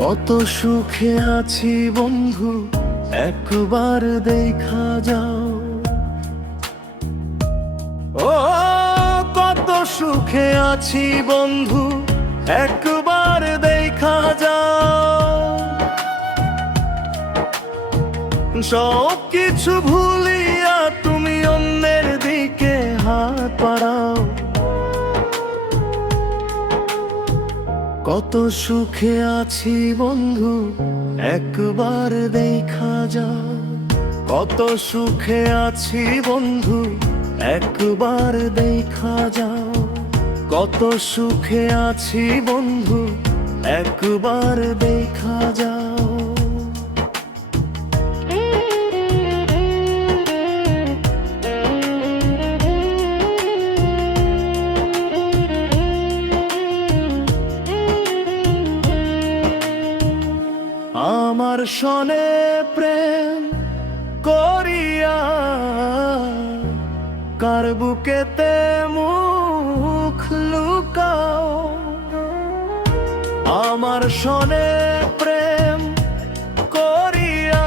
কত সুখে আছি বন্ধু, একবার দেখা যাও। ও কত সুখে আছি বন্ধু, একবার দেখা যাও। সব কিছু ভুলিয়া তুমি অন্যের দিকে হাত বাড়াও। কত সুখে আছি বন্ধু, একবার দেখা যাও। কত সুখে আছি বন্ধু, একবার দেখা যাও। কত সুখে আছি বন্ধু, একবার দেখা যাও। আমার সনে প্রেম করিয়া কার বুকেতে মুখ লুকাও। আমার সনে প্রেম করিয়া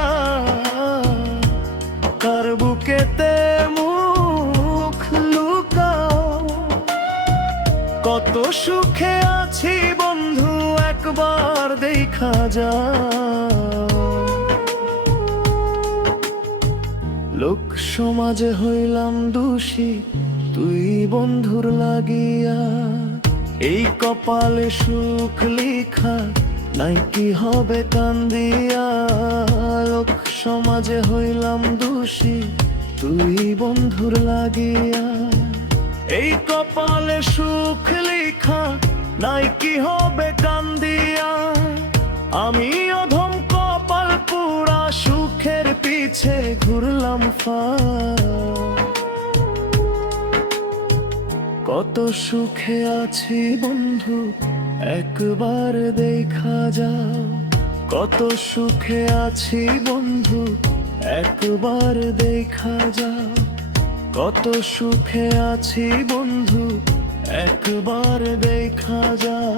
কার বুকেতে মুখ লুকাও। কত সুখে আছি বন্ধু, একবার দেখা যাও। লোক সমাজে হইলাম দোষী তুই বন্ধুর লাগিয়া। এই কপালে সুখ লিখা নাই কি হবে কান্দিয়া। লোক সমাজে হইলাম দোষী তুই বন্ধুর লাগিয়া। এই কপালে সুখ লিখা নাই কি হবে কান্দিয়া। আমি অধম কপাল পুরা সুখের পিছে ঘুরলাম কত সুখে আছি বন্ধু, একবার দেখা যাও। কত সুখে আছি বন্ধু, একবার দেখা যাও। কত সুখে আছি বন্ধু, একবার দেখা যাও।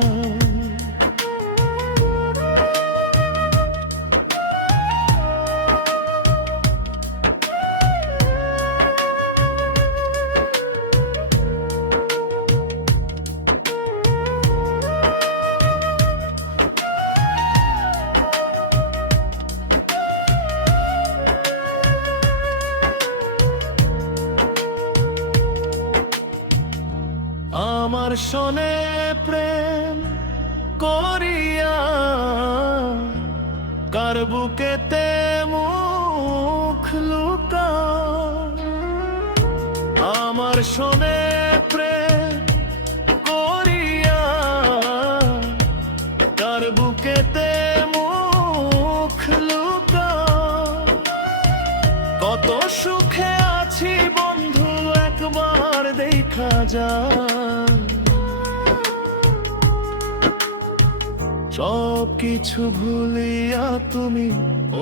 আমার সনে প্রেম করিয়া কার বুকেতে মুখ লুকাও। আমার সনে প্রেম করিয়া কার বুকেতে মুখ লুকাও। কত সুখে আছি বন্ধু, একবার দেখা যাও। সব কিছু ভুলিয়া তুমি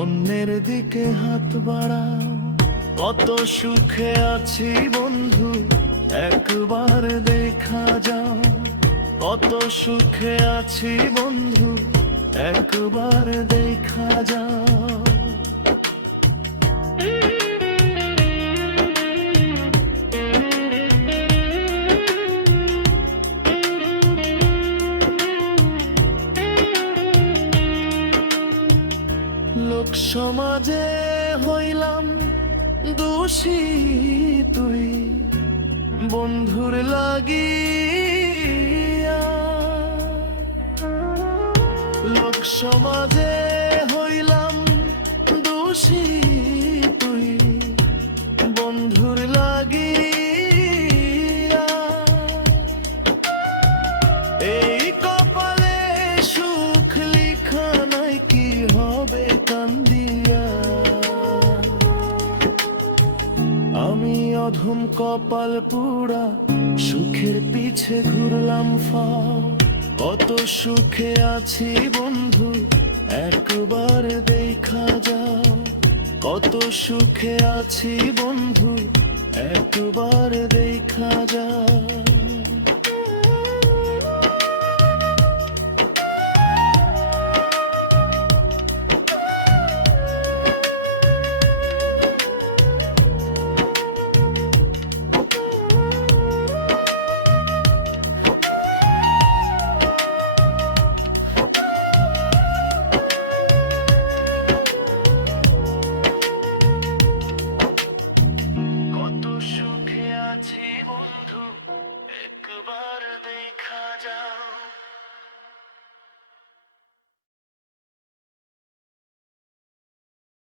অন্যের দিকে হাত বাড়াও। কত সুখে আছি বন্ধু, একবার দেখা যাও। কত সুখে আছি বন্ধু, একবার দেখা যাও। লোক সমাজে হইলাম দোষী তুই বন্ধুর লাগিয়া। লোক সমাজে হইলাম দোষী তুই বন্ধুর লাগিয়া। এই কপালে সুখ লিখা নাই কি হবে কান্দিয়া। আমি অধম কপাল পুরা সুখের পিছে ঘুরলাম কত সুখে আছি বন্ধু, একবার দেখা যাও। কত সুখে আছি বন্ধু, একবার দেখা যাও। যাও